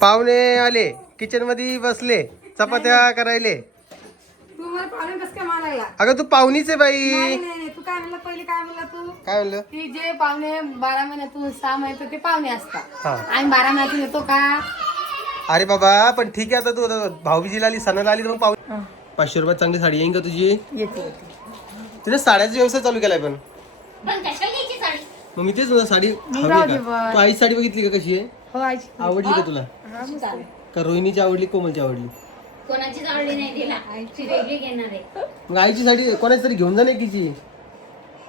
पाहुणे आले किचनमध्ये बसले चपात्या करायले. तू मला पाहुणे कसं काय मारायला अगं तू पाहुणीच आहे नाही बाई. नाही नाही. तू काय म्हणलं पहिले काय म्हणला तू? काय म्हणलं? की जे पाहुणे बारा महिन्यातून सहा महिन्यातून ते पाहुणे असतात. हा. आम्ही बारा महिन्यातून येतो का? अरे बाबा पण ठीक आहे आता तू. आता भाऊबीजीला आली सणाला आली तर मग पाहू पाचशे रुपयात चांगली साडी येईन का तुझी? येते येते. तिने साड्याचा व्यवसाय चालू केलाय पण. मग मी तेच साडी हवी आहे का. तू आईची साडी बघितली का कशी आहे? हो आवडली का तुला? चालेल. का रोहिणीची आवडली कोमलची आवडली? कोणाचीच आवडी नाही तिला. आईची. वेगळी घेणार आहे. मग आईची साडी कोणाची तरी घेऊन जा ना एकीची.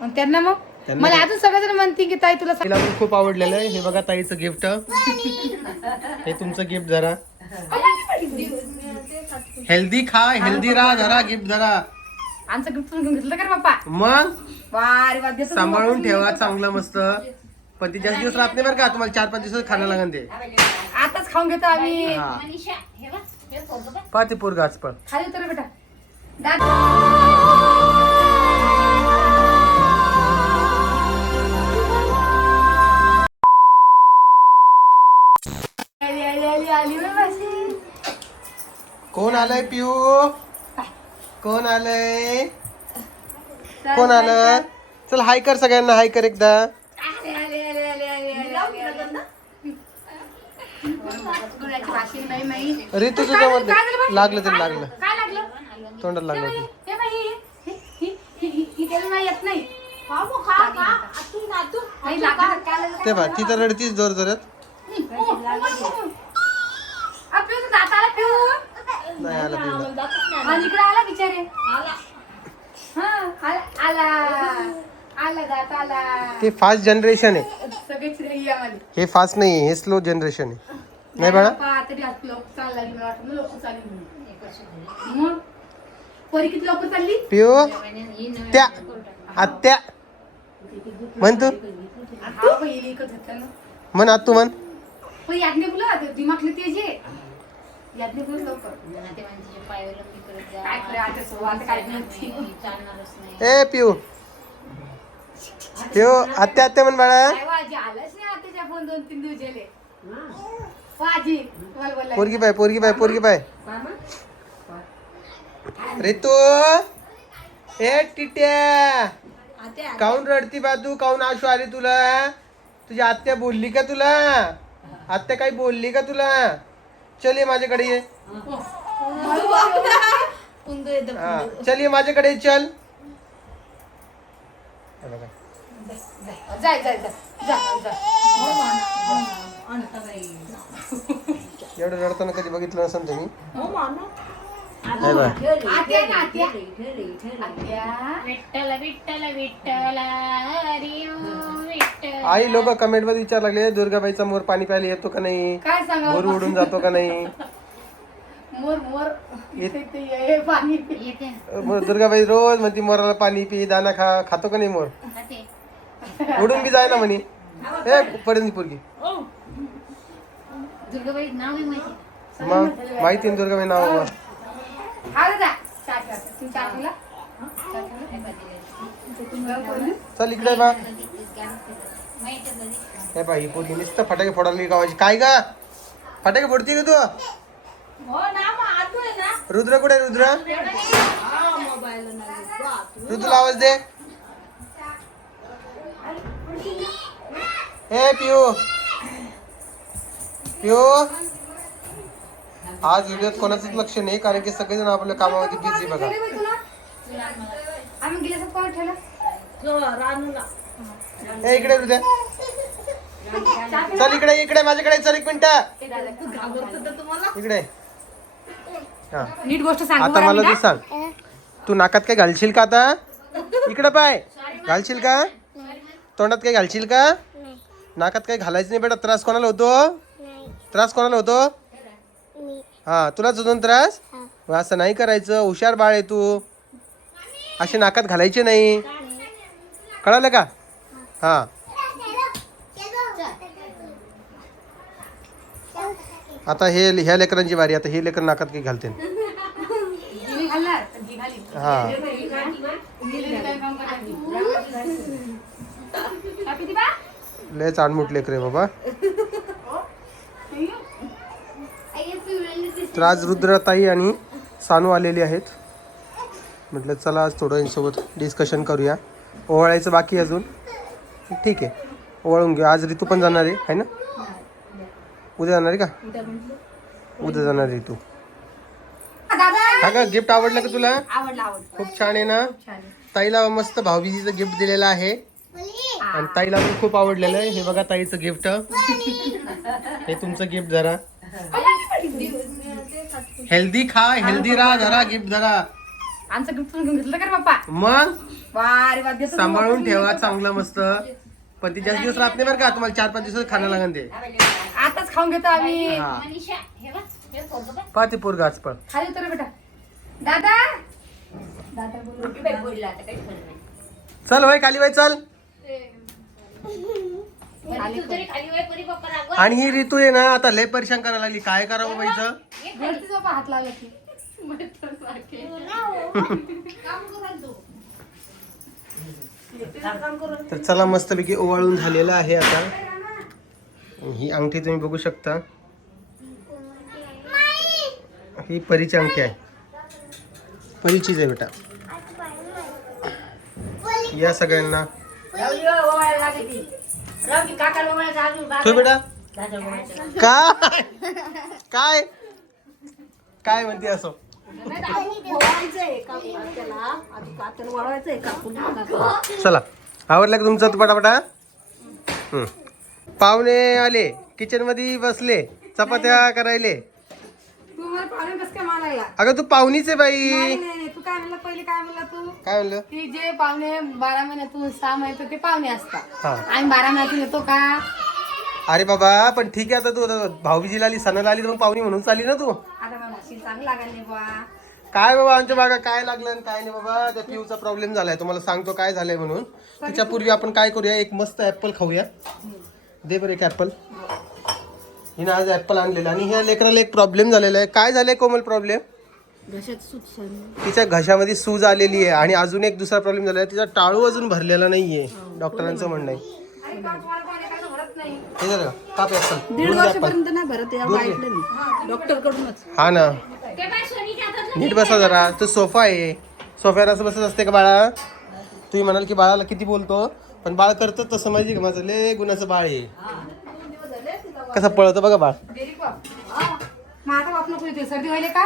मग त्यांना मग? त्यांना मला अजून सगळेजण म्हणते की ताई तुला तिला पण खूप आवडलेलं आहे. हे बघा ताईचं गिफ्ट हे तुमचं गिफ्ट जरा. हेल्दी खा हेल्दी राहा जरा गिफ्ट जरा. आमचं गिफ्ट घेऊन घेतलं का रे बाप्पा? मग? वारे वा देतो सांभाळून ठेवा चांगलं मस्त. पण ती जास्त दिवस राहत नाही बरं का. तुम्हाला चार पाच दिवस खाणं लागेल ते. आताच खाऊन घेतो आम्ही. हा. मनीषा हे बघ हे पोरगं बघ. पाहते पोरगा आज पण. खाली उतर बेटा. दादा. कोण आलंय पिऊ कोण आलंय? कोण आलं? चल हाय कर सगळ्यांना हाय कर एकदा. वाशी नाही, नाही. अरे तू लागलं तरी लागलं. काय लागलं? तोंडात लागलं ते. हे बाई, ही- ही- ही- ही- ही त्याला नाही येत नाही. नाही लागलं, काय लागलं? ते बा ती तर रडतीच ज़ोर जोरात. आ, पिऊ, तू दात आला, पिऊ. नाही आला पिऊला आणि इकडे आला बिचारे. हा आला आला. आला दात आला ते फास्ट जनरेशन आहे. सगळे चिडले यामध्ये हे फास्ट नाही हे स्लो जनरेशन आहे. नाही बाळा. बाप्पा, तरी आज लोक चालला लागली मला वाटलं लोक चालली म्हणून. मग? परी किती लवकर चालली? नवीन त्या आत्या. म्हण तू. हा ना. म्हण आत तू म्हण पण बोला दिमागले तेज आहे. बोल लवकर. काय खरं आता काय ए पिऊ पिऊ आत्या आत्या म्हण बाळा. आलाच नाही फोन दोन तीन दिवस गेले पोरगी बाय पोरगी बाय पोरगी बाय रितू ए टिट्या काऊन रडती बा तू काऊन आशू आली तुला तुझी आत्या बोलली का तुला आत्या काही बोलली का तुला चल ये माझ्याकडे ये हा, चल ये माझ्याकडे चल हे. जाय जाय जाय जा जा एवढं रडताना कधी बघितलं नसेल तुम्ही? हे विठ्ठल विठ्ठल विठ्ठल विठ्ठल. आई लोक कमेंटमध्ये विचार लागले दुर्गाबाईचा मोर पाणी प्यायला येतो का नाही? काय सांगा मोर उडून जातो का नाही? मोर मोर. इथे ते ये पाणी पी. येते. मोर- दुर्गाबाई रोज म्हणती मोराला पाणी पी दाना खा खातो का नाही मोर? खाते. उडून बी जाय ना म्हणे. ए पडेल ती पोरगी. दुर्गाबाई नाव आहे माहिती. मग माहिती आहे ना दुर्गाबाई नाव. हा. दादा? चल इकडे बा. हे बा ही पोरगी नुसतं फटाके फोडायला गावाची. काय का फटाके फोडती का तू? रुद्र कुठे रुद्र? रुद्रला आवाज दे. हे पिऊ पिऊ आज व्हिडिओत कोणाचंच लक्ष नाही कारण की सगळेजण आपल्या कामामध्ये बिझी बघा? आम्ही कोण ठेवलं? इकडे रुद्या चल इकडे इकडे माझ्याकडे चल एक मिनिट? इकडे. हा. नीट गोष्ट सांग आता मला तू सांग. तू नाकात काय घालशील का आता? इकडे पाय. घालशील का? तोंडात काय घालशील का? नाकात काही घालायचं नाही बेटा त्रास कोणाला होतो? त्रास कोणाला होतो? हा तुलाच होतो ना त्रास? मग असं नाही करायचं हुशार बाळ आहे तू. असे नाकात घालायचे नाही. कळालं का? हा. आता हे ह्या लेकरांची वारी आता हे लेकर नाकात काही घालते. हा? लयच अनमुट लेकर आहे बाबा हो? नाही? तर आज रुद्रताई आणि सानू आलेली आहेत. म्हटलं चला आज थोडं यांच्यासोबत डिस्कशन करूया. ओवाळायचं बाकी अजून. ठीक आहे. ओवाळून घेऊ. आज ऋतू पण जाणार आहे है ना? उद्या जाणार आहे का? उद्या जाणार आहे ऋतू हा का गिफ्ट आवडलं का तुला खूप छान आहे ना. ताईला मस्त भाऊबीजीचं गिफ्ट दिलेलं आहे. आणि ताईला पण खूप आवडलेलं आहे. हे बघा ताईचं गिफ्ट हे तुमचं गिफ्ट जरा. हेल्दी खा हेल्दी राहा जरा गिफ्ट जरा. आमचं गिफ्ट घेऊन घेतलं का रे बाप्पा? मग? वारे वा देतो सांभाळून ठेवा चांगलं मस्त. पण ती जास्त दिवस राहत नाही बरं का तुम्हाला चार पाच दिवस खाणं लागेल ते. आताच खाऊन घेतो आम्ही. हा. मनीषा बघ पोरगं बघ. पाहते पोरगा आज पण. खाली उतर बेटा. दादा? दादा बोल. चल होय खाली बाई चल आणि ही ऋतू आहे ना आता लय परेशान करायला लागली. काय करावं बाईचं? हात लावला की. तर चला मस्तपैकी ओवाळून झालेलं आहे आता. ही अंगठी तुम्ही बघू शकता. ही परीची अंगठी आहे. परीचीच आहे बेटा. या सगळ्यांना. ती. बेटा. काय? काय? काय म्हणते असं? चला. आवडलं का तुमचं पटापटा हम्म. पाहुणे आले. किचनमध्ये बसले. चपात्या करायले. अगं तू पाहुणीच आहे बाई नाही नाही नाही. तू काय म्हणला पहिले काय म्हणला तू काय म्हणलं? की जे पाहुणे बारा महिन्यातून सहा महिन्यातून ते पाहुणे असतात. हा. आम्ही बारा महिन्यातून येतो का? अरे बाबा पण ठीक आहे आता तू. आता भाऊबीजीला आली सणाला आली तर मग पाहुणी म्हणून चालली ना तू? आता मला चांगलं बुवा. काय बाबा आमच्या बागा काय लागलं आणि काय नाही बाबा? त्या पिऊचा प्रॉब्लेम झालाय. तुम्हाला सांगतो काय झालंय म्हणून. तिच्या पूर्वी आपण काय करूया? एक मस्त ऍपल खाऊया. दे बरं एक ऍपल हिनं आज ऍपल आणलेलं आणि ह्या लेकराला एक प्रॉब्लेम झालेला आहे. काय झालंय कोमल प्रॉब्लेम तिच्या घशामध्ये सूज आलेली आहे आणि अजून एक दुसरा प्रॉब्लेम झाला आहे. तिचा टाळू अजून भरलेला नाहीये. डॉक्टरांचं म्हणणं आहे. हे झालं का? दीड. वर्षापर्यंत नाही भरत या डॉक्टर कडूनच. हा ना. नीट बसा जरा. तो सोफा आहे. सोफ्यावर असं बसत असते का बाळा? तुम्ही म्हणाल की बाळाला किती बोलतो? पण बाळ करतं तसं माहिती का माझं? लय गुणाचं बाळ आहे. कसं पळतं बघा बाळ. आता बाप नको येते सर्दी व्हायले का?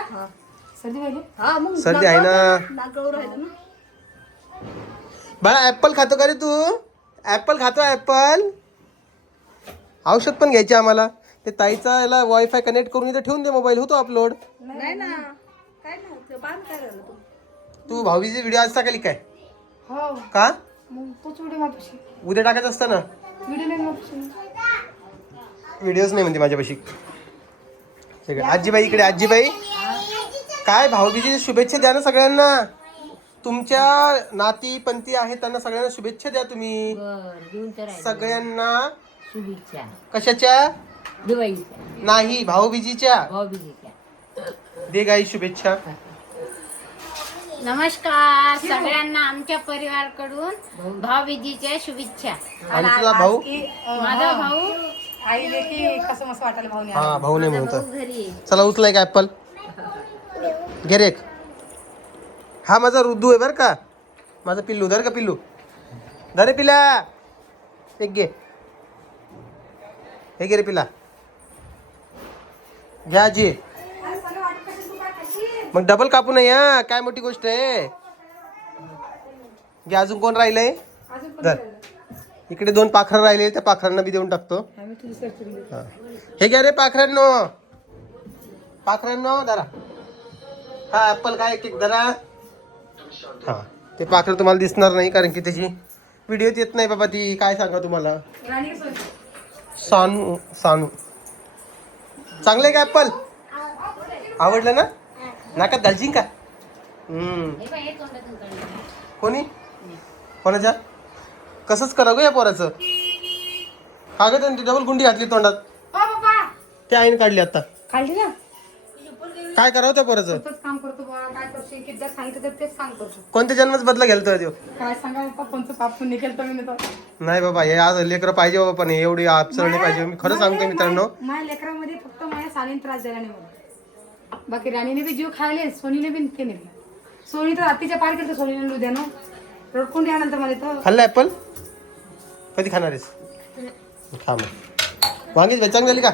सर्दी व्हायले? हा मग सर्दी आहे ना. बाळा ऍपल खातो का रे तू? ऍपल खातो ऍपल औषध पण घ्यायचे आम्हाला. ते ताईचा याला वायफाय कनेक्ट करून इथे ठेवून दे मोबाईल होतो अपलोड नाही ना. काय नाही ते बाण काय राहिलं तू? तू भाऊबीचे व्हिडिओ आज टाकाली काय? हो. का? मग तोच व्हिडिओ मापाशी उद्या टाकायचं असतं ना. व्हिडिओ नाही म्हणते माझ्यापाशी. ठीक आहे आजीबाई इकडे आजीबाई. काय भाऊबीजी शुभेच्छा द्या ना सगळ्यांना. तुमच्या नाती पंथी आहेत त्यांना सगळ्यांना शुभेच्छा द्या तुम्ही. बरं, घेऊन तर राहिलं. सगळ्यांना शुभेच्छा. कशाच्या? दिवाळीच्या. नाही भाऊबीजीच्या. भाऊबीजेच्या. दे गाई शुभेच्छा. नमस्कार सगळ्यांना आमच्या परिवारकडून भाऊबीजीच्या शुभेच्छा. आणि तुझा भाऊ? माझा भाऊ? आईले की कसं मस्त वाटायला भाऊने हा भाऊ नाही म्हणतो. भाऊ घरी आहे. चला उचलाय का ऍपल? एक. हा माझा रुद्दू आहे बरं का. माझा पिल्लू धर का पिल्लू? धर रे पिला एक घे. हे घे रे पिला घ्या आजी. मग डबल कापू नये हा. काय मोठी गोष्ट आहे. घे अजून कोण राहिलंय? धर. इकडे दोन पाखरं राहिले त्या पाखरांना बी देऊन टाकतो. हा. हे घ्या रे पाखरांनो पाखरांनो धरा. हा ऍपल काय एक एक धरा. हा ते पाखरं तुम्हाला दिसणार नाही कारण की त्याची व्हिडिओत येत नाही बाबा ती. काय सांगा तुम्हाला? सानू सानू. चांगलं आहे का ऍपल आवडलं ना? नाकात घालशील का? काढलं. कोणी? कोणाच्या? कसंच करा ग या पोराचं. कागद त्यांनी डबल गुंडी घातली तोंडात. त्या आईने काढली आता. खाल्ली ना? काय करावं त्या पोराचं? तोच काम करतो बा काय करशील किती सांगितलं तर तेच काम करतो. कोणत्या जन्मच बदला तो काय सांगा पाप पुण्य केलं तर मी तर. नाही बाबा हे आज लेकरं पाहिजे बाबा पण हे एवढी आपसरणी पाहिजे. मी खरं सांगतो मित्रांनो. माझ्या लेकरामध्ये फक्त माझ्या सालीन त्रास द्यायला नाही मला बाकी राणीने बी जीव खायले सोनीने बी ते नाही. सोनी तर रात्रीच्या पार केलं सोनीने लुध्यानं रडकून यानंतर मला तर खाल्लं ऍपल? कधी खाणार आहेस? खा मग. वांगीची चांगली झाली का?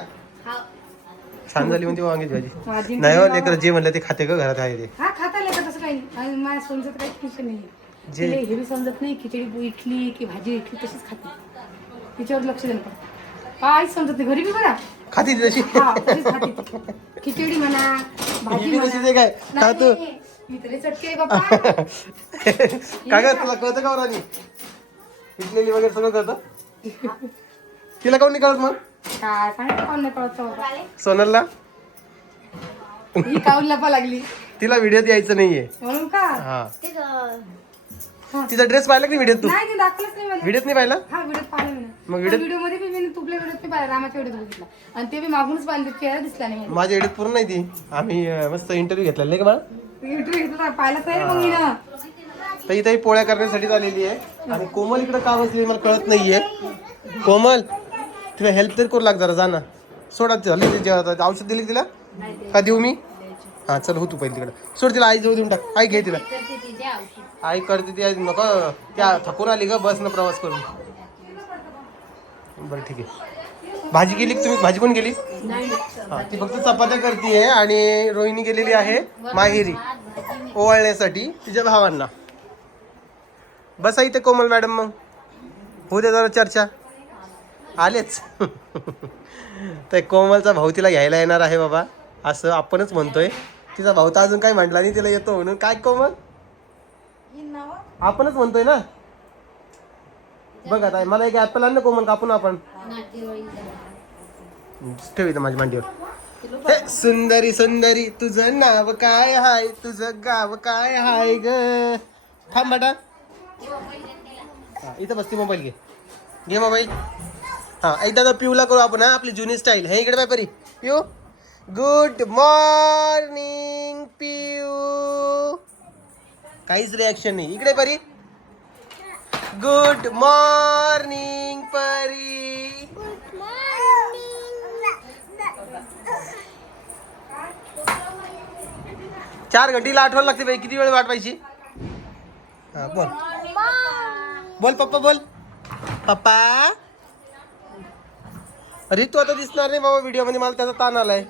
छान झाली म्हणते वांगीची भाजी. नाही हो लेकर जे म्हणलं ते खाते का घरात आहे ते. हा खाता आलं का तसं काही नाही. आणि माझ्या सोनीचं तर काही टेन्शन नाही. जे- हे बी समजत नाही खिचडी इटली की भाजी इटली तशीच खाते. तिच्यावर लक्ष देणं पडतं. काहीच समजत नाही. घरी बी खाती ती तशी. हा तशीच खाते ती. खिचडी म्हणा भाजी इडली तशीच म्हणा. आहे काय? खा तू नाही, चटके आहे बाप्पा. काय काय तुला कळतं का राणी इटलेली वगैरे सगळं कळतं? तिला काऊन नाही कळत मग? सोनलला? लागली? तिला व्हिडिओत यायचं नाहीये. म्हणून का? हा. तिचा ड्रेस पाहिला की व्हिडिओत तू? नाही दाखवलंच नाही मला. व्हिडिओत नाही पाहिला? हा व्हिडिओ पाहिला मी. मग व्हिडिओ- व्हिडिओमध्ये मी तुपल्या व्हिडिओत नाही पाहिला रामाच्या व्हिडिओ बघितला. आणि ते बी मागूनच पाहिलं चेहरा दिसला नाही. माझ्या व्हिडिओत पूर्ण नाही ती. आम्ही मस्त इंटरव्ह्यू घेतलेला नाही का मला व्हिडिओ घेतला पाहिला तर मग मी ना तर इथे पोळ्या करण्यासाठी आलेली आहे. आणि कोमल इकडे का बसली मला कळत नाहीये. कोमल! तिला हेल्प तरी करू लाग जरा जा ना. सोडा झाली तिची आता औषध दिली का तिला? का देऊ मी? हा चल हो तू पहिले तिकडे. सोड तिला आई जवळ देऊन टाक. आई घे तिला. आई करते ती आई नको. त्या थकून आली ग बसनं प्रवास करून. बरं ठीक आहे. भाजी गेली का तुम्ही? भाजी कोण गेली हा ती फक्त चपात्या करते आणि रोहिणी गेलेली आहे माहेरी. ओवाळण्यासाठी तिच्या भावांना. बसा इथे कोमल मॅडम मग. होऊ दे जरा चर्चा. आलेच. तर कोमलचा भाऊ तिला घ्यायला येणार आहे बाबा. असं आपणच म्हणतोय. तिचा भाऊ तर अजून काही म्हटला नाही तिला येतो म्हणून. काय कोमल? आपणच म्हणतोय ना? बघा ताई मला एक ऍपल आण ना कोमल कापून आपण. ठेवी माझ्या मांडीवर. हे सुंदरी सुंदरी तुझं नाव काय हाय? तुझं गाव काय हाय ग? थांब बेटा. इथं बसते मोबाईल घे. घे मोबाईल. हा एकदा तर पिऊला करू आपण हा आपली जुनी स्टाईल हे इकडे बाय परी. पिऊ. गुड मॉर्निंग पिऊ. काहीच रिॲक्शन नाही. इकडे परी. गुड मॉर्निंग परी. चार घंटीला आठवण लागते बाई किती वेळ वाट पाहिजे हा बोल. बोल पप्पा बोल. पप्पा. अरे तू आता दिसणार नाही बाबा व्हिडिओमध्ये मला त्याचा ताण आलाय.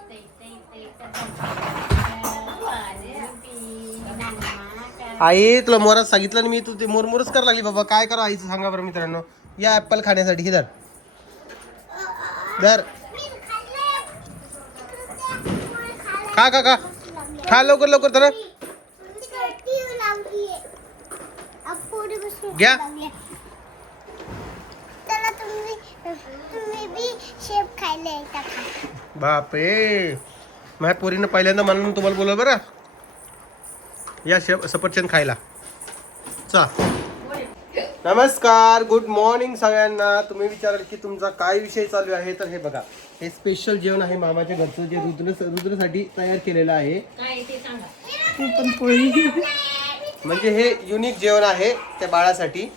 आई तुला मोरात सांगितलं ना मी तू ते मोरमोरच करायला लागली बाबा. काय करा आईचं सांगा बरं मित्रांनो. या ऍपल खाण्यासाठी हे धर. धर. खा खा खा. खा लवकर लवकर तर घ्या. चला तुम्ही तुम्ही बी शेप खायला येता का बापरे. माझ्या पोरीनं पहिल्यांदा म्हणून तुम्हाला बोलव बरं. या शेप सफरचंद खायला. चा नमस्कार गुड मॉर्निंग सगळ्यांना. तुम्ही विचाराल की तुमचा काय विषय चालू आहे? तर हे बघा. हे स्पेशल जेवण आहे मामाच्या घरचं जे रुद्र रुद्रसाठी तयार केलेलं आहे. काय ते सांगा. तू पण पोळी. म्हणजे हे युनिक जेवण आहे त्या बाळासाठी.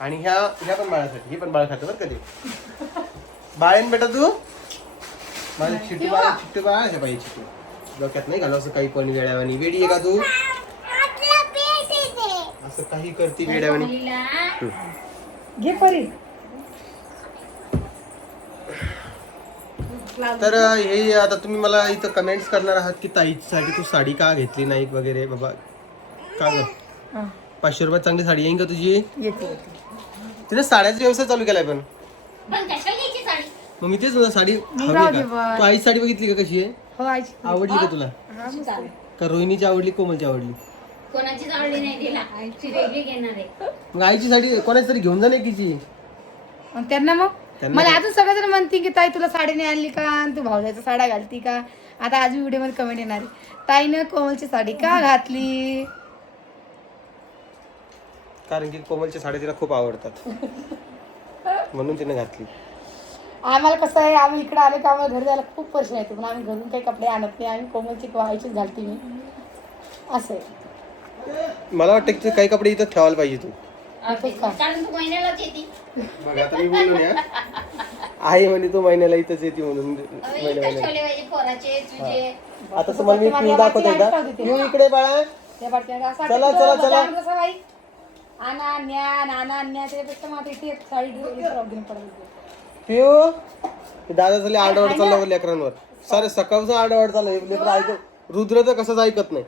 आणि ह्या ह्या पण बाळासाठी. हे पण बाळ खातं बरं कधी बाळेन बेटा तू? माझी चिट्टी बाळ चिट्टी बाळ. हे पाहिजे चिट्टी. डोक्यात नाही घालू असं काही पण वेड्यावानी. वेडी आहे का तू? असं काही करते वेड्यावानी. घे परी. तर हे आता तुम्ही मला इथं कमेंट्स करणार आहात की ताईसाठी तू साडी का घेतली नाही वगैरे? बाबा का ग? पाचशे रुपयात चांगली साडी येईन का तुझी. तिने साड्याचा व्यवसाय चालू केलाय पण पण कशाला घ्यायची साडी मग मी तेच म्हणलं, साडी हवी राहू आहे दे का? बा. तू आईची साडी बघितली का कशी आहे? हो आवडली का तुला. का रोहिणीची आवडली कोमलची आवडली? कोणाचीच आवडली नाही तिला. ती वेगळी घेणार आहे. मग आईची साडी कोणाची तरी घेऊन जा ना एकीची. मग त्यांना मग? त्यांना मला? अजून सगळेजण म्हणते की ताई तुला साडी नाही आणली का? आणि तू भाऊजाच्या साड्या घालती का? आता आज व्हिडिओमध्ये कमेंट येणार आहे. ताईनं कोमलची साडी का घातली? कारण की कोमलच्या साड्या तिला खूप आवडतात. म्हणून तिने घातली. आम्हाला कसं आहे आम्ही इकडे आले का आम्हाला घरी जायला खूप प्रश्न येतो. पण आम्ही घरून काही कपडे आणत नाही आम्ही कोमलची किंवा आईचीच घालते मी. असं आहे. मला वाटतं की काही कपडे इथं ठेवायला पाहिजे तू. कारण तू महिन्यालाच येते. बघ आता मी बोललो ना आई म्हणे तू महिन्याला इथंच येते म्हणून. अहो, महिन्या इथं महिन्याला ठेवले पाहिजे पोराचे तुझे. आता तुम्हाला मी पिऊ दाखवतो एकदा पिऊ इकडे बाळा. त्या पाठीमागे असं चला, वाटतं, चला, चला. ना कसं बाई आणा न्या नाना न्या त्याच्यापेक्षा मग आता इथे एक साडी प्रॉब्लेम पडत पिऊ दादा झाले आडवड चाललं लेकरांवर. सारे सकाळचं आडवड चाललं हे लेकर ऐकत रुद्र तर कसंच ऐकत नाही.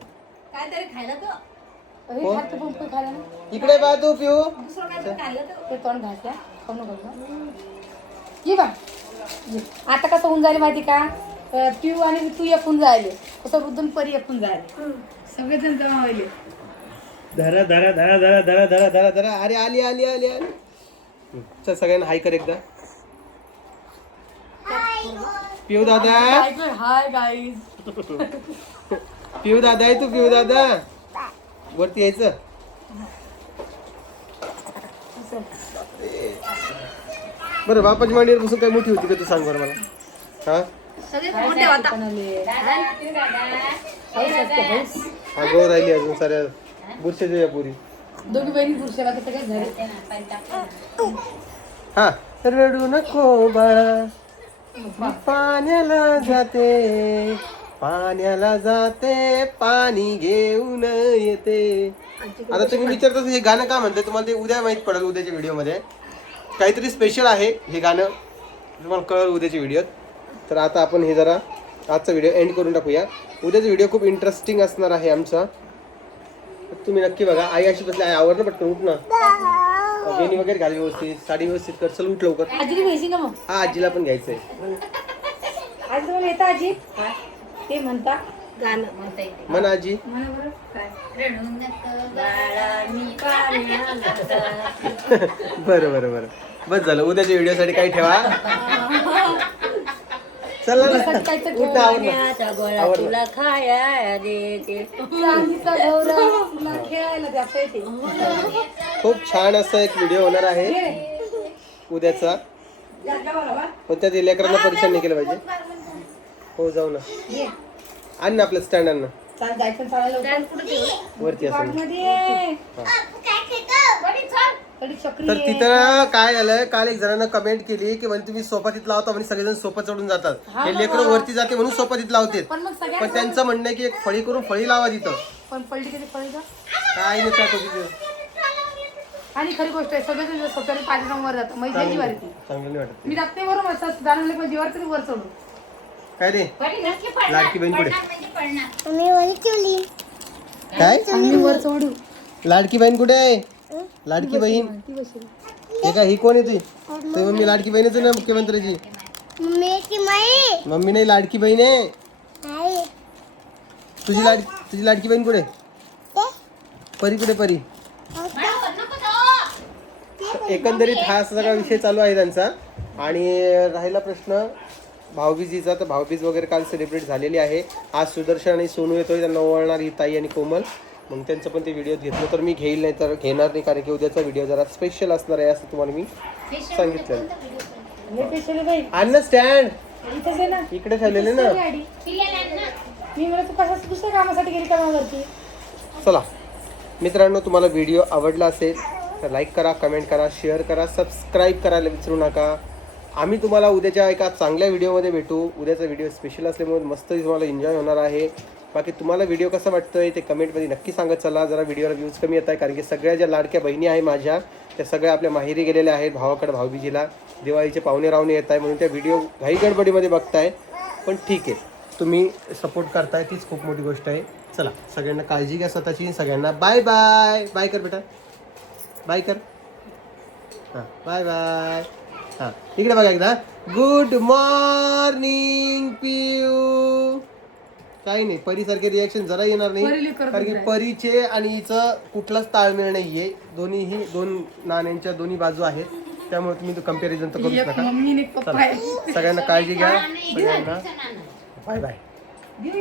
काहीतरी खायला तर हो. खायला ना इकडे बा तू पिऊ दुसरं काहीतरी खायला तर ते तोंड घासल्या खाऊ नको ये बा. ये. आता कसं होऊन जायला माहिती का? अं, पिऊ आणि तू एकूण जायले. कसं वृद्धन परी एकूण जायले. सगळेजण जमा व्हायले. धरा धरा धरा धरा धरा धरा धरा धरा. अरे आली आली आली आली. चल सगळ्यांना हाय कर एकदा. पिऊ दादा. हाय गाईज पिऊ दादा आहे तू पिऊ दादा. वरती यायचं. बरं बापाची मांडीवर बसून काय मोठी होती का तू सांग बरं मला. हा? सगळे मोठे होता. हा गो राहिली अजून साऱ्या बुरशाच्या या पुरी. दोघी बहिणी पुरुषाला तर झाले हा. रडू नको बाळा. पाण्याला जाते पाण्याला जाते पाणी घेऊन येते. आता तुम्ही विचारता हे गाणं का म्हणते तुम्हाला ते उद्या माहीत पडेल उद्याच्या व्हिडिओमध्ये. काहीतरी स्पेशल आहे हे गाणं. तुम्हाला कळेल उद्याच्या व्हिडिओत. तर आता आपण हे जरा आजचा व्हिडिओ एंड करून टाकूया. उद्याचा व्हिडिओ खूप इंटरेस्टिंग असणार आहे आमचा. तुम्ही नक्की बघा. आई अशी बसली आई आवडलं पटकन उठ ना. वेणी वगैरे घाल व्यवस्थित साडी व्यवस्थित कर चल उठ लवकर. आजीला घ्यायची ना मग? हा आजीला पण घ्यायचंय. आज तुम्हाला येतं आजी? ते म्हणता. गाणं म्हणता येते मन आजी. मला बरं. काय? रडू नको बाळा मी पाण्याला जाते. बरं बरं बरं. बस झालं. उद्याच्या व्हिडिओसाठी काही ठेवा. चला ना. काहीतरी उठ ना, आवड ना. पाण्याचा गोळा आवडलं. तुला खाया देते. चांदीचा गौरा तुला खेळायला जाता येते. खूप छान असा एक व्हिडिओ होणार आहे. उद्याचा. पण त्यात लेकरांना परेशान नाही केलं पाहिजे. हो जाऊ ना. आण ना आपलं स्टँड आण ना चाल जायचं चालायला लवकर. वरती तर. तिथं काय झालं? काल एक जणांना कमेंट केली की म्हणजे तुम्ही सोफा तिथं लावता म्हणजे सगळेजण सोफा चढून जातात. हे लेकरं वरती जाते म्हणून सोफा तिथं लावते पण त्यांचं म्हणणं आहे की एक फळी करून फळी लावा तिथं. पण का? काय नाही आणि खरी गोष्ट आहे सगळेजण स्वतःला पाठी वर जातात मैत्रिणी जीवार येते चांगलं नाही वाटत मी जात नाही बरोबर असं जाणवलं पण जीवार तरी वर चढू काय रे? लाडकी बहीण. पडणार म्हणजे मी वरी काय? आम्ही वर चढू. लाडकी बहीण कुठे आहे? लाडकी बहीण? हे का ही कोण आहे ती? ते मम्मी लाडकी बहीणच आहे ना मुख्यमंत्र्याची. मम्मी की माई? मम्मी नाही लाडकी बहीण आहे. तुझी लाड तुझी लाडकी बहीण कुठे? ते? परी कुठे परी. एकंदरीत हा सगळा विषय चालू आहे त्यांचा. आणि राहिला प्रश्न भाऊबीजीचा तर भाऊबीज वगैरे काल सेलिब्रेट झालेली आहे. आज सुदर्शन आणि सोनू येतोय त्यांना ओवाळणार ही ताई आणि कोमल. मग त्यांचं पण ते व्हिडिओ घेतलं तर मी घेईल नाही तर घेणार नाही कारण की उद्याचा व्हिडिओ जरा स्पेशल असणार आहे असं तुम्हाला मी Special सांगितलं. कोणता video करणार? लय पेशल आहे बाई. आण ना. स्टँड इकडे ठेवलेले ना. मी म्हणत तू कशाच दुसऱ्या कामासाठी गेली कामावरती चला. मित्रांनो तुम्हाला व्हिडिओ आवडला असेल तर लाईक करा कमेंट करा शेअर करा सबस्क्राईब करायला विसरू नका. आम्ही तुम्हाला उद्याच्या एका चांगल्या व्हिडिओमध्ये भेटू. उद्याचा व्हिडिओ स्पेशल असल्यामुळे मस्त तुम्हाला एन्जॉय होणार आहे. बाकी तुम्हाला व्हिडिओ कसा वाटतो आहे ते कमेंटमध्ये नक्की सांगत चला. जरा व्हिडिओला व्ह्यूज कमी येत आहे कारण की सगळ्या ज्या लाडक्या बहिणी आहे माझ्या त्या सगळ्या आपल्या माहेरी गेलेल्या आहेत भावाकडे भाऊबीजीला. दिवाळीचे पाहुणे रावणे येत आहे म्हणून त्या व्हिडिओ घाई गडबडीमध्ये बघताय. पण ठीक आहे. तुम्ही सपोर्ट करताय तीच खूप मोठी गोष्ट आहे. चला सगळ्यांना काळजी घ्या स्वतःची. सगळ्यांना बाय बाय बाय कर बेटा. बाय कर. हां बाय बाय. हां इकडे बघा एकदा. गुड मॉर्निंग पियू काही नाही परीसारखे रिॲक्शन जरा येणार नाही. कारण की. परीचे आणि हिचं कुठलाच ताळमेळ नाहीये. दोन्हीही दोन नाण्यांच्या दोन्ही बाजू आहेत. त्यामुळे तुम्ही तो कंपॅरिझन तर एक नका. आहे सगळ्यांना काळजी घ्या. Bye bye.